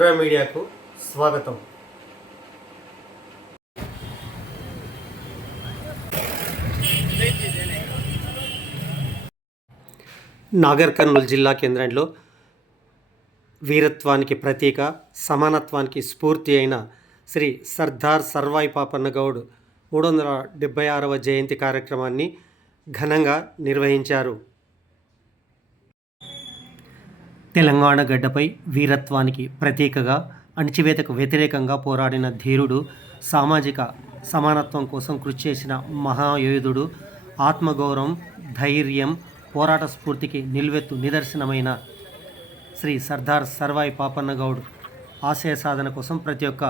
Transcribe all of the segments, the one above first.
మీడియాకు స్వాగతం. నాగర్ కర్నూలు జిల్లా కేంద్రంలో వీరత్వానికి ప్రతీక, సమానత్వానికి స్ఫూర్తి అయిన శ్రీ సర్దార్ సర్వాయి పాపన్న గౌడ్ 376వ జయంతి కార్యక్రమాన్ని ఘనంగా నిర్వహించారు. తెలంగాణ గడ్డపై వీరత్వానికి ప్రతీకగా, అణచివేతకు వ్యతిరేకంగా పోరాడిన ధీరుడు, సామాజిక సమానత్వం కోసం కృషి చేసిన మహాయోధుడు, ఆత్మగౌరవం, ధైర్యం, పోరాట స్ఫూర్తికి నిలువెత్తు నిదర్శనమైన శ్రీ సర్దార్ సర్వాయి పాపన్న గౌడ్ ఆశయ సాధన కోసం ప్రతి ఒక్క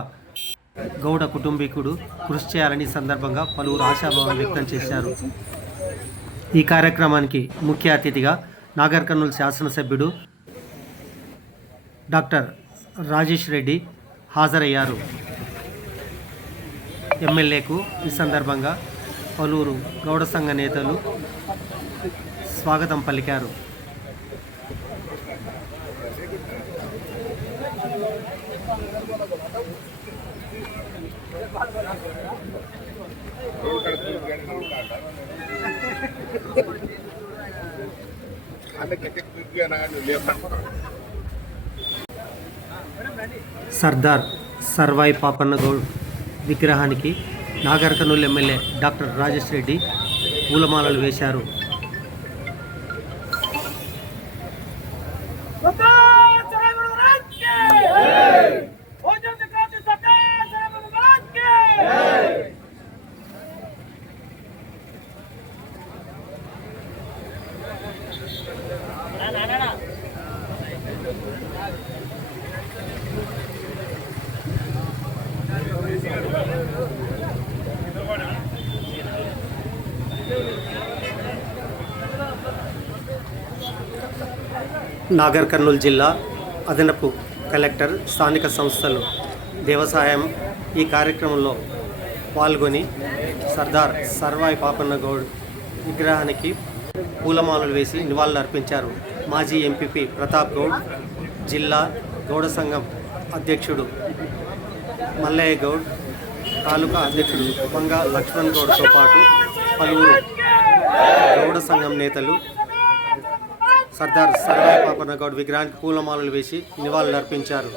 గౌడ కుటుంబీకుడు కృషి చేయాలని సందర్భంగా పలువురు ఆశాభావం వ్యక్తం చేశారు. ఈ కార్యక్రమానికి ముఖ్య అతిథిగా నాగర్ కర్నూలు శాసనసభ్యుడు డాక్టర్ రాజేష్ రెడ్డి హాజరయ్యారు. ఎమ్మెల్యేకు ఈ సందర్భంగా పలువురు గౌడ సంఘ నేతలు స్వాగతం పలికారు. సర్దార్ సర్వాయి పాపన్న గౌడ్ విగ్రహానికి నాగర్ కర్నూలు ఎమ్మెల్యే డాక్టర్ రాజేష్ రెడ్డి పూలమాలలు వేశారు. నాగర్ కర్నూలు జిల్లా అదనపు కలెక్టర్, స్థానిక సంస్థలు, దేవసాయం ఈ కార్యక్రమంలో పాల్గొని సర్దార్ సర్వాయి పాపన్న గౌడ్ విగ్రహానికి పూలమాలలు వేసి నివాళులర్పించారు. మాజీ ఎంపీపీ ప్రతాప్ గౌడ్, జిల్లా గౌడ సంఘం అధ్యక్షుడు మల్లయ్య గౌడ్, తాలూకా అధ్యక్షుడు వంగ లక్ష్మణ్ గౌడ్తో పాటు పలువురు గౌడ సంఘం నేతలు సర్దార్ సర్వాయి పాపన్న గౌడ్ విగ్రహానికి పూలమాలలు వేసి నివాళులర్పించారు.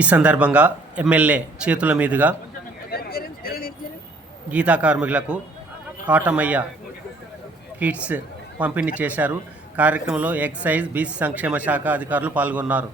ఈ సందర్భంగా ఎమ్మెల్యే చేతుల మీదుగా గీతా కార్మికులకు కాటమయ్య కిట్స్ పంపిణీ చేశారు. కార్యక్రమంలో ఎక్సైజ్ బీసీ సంక్షేమ శాఖ అధికారులు పాల్గొన్నారు.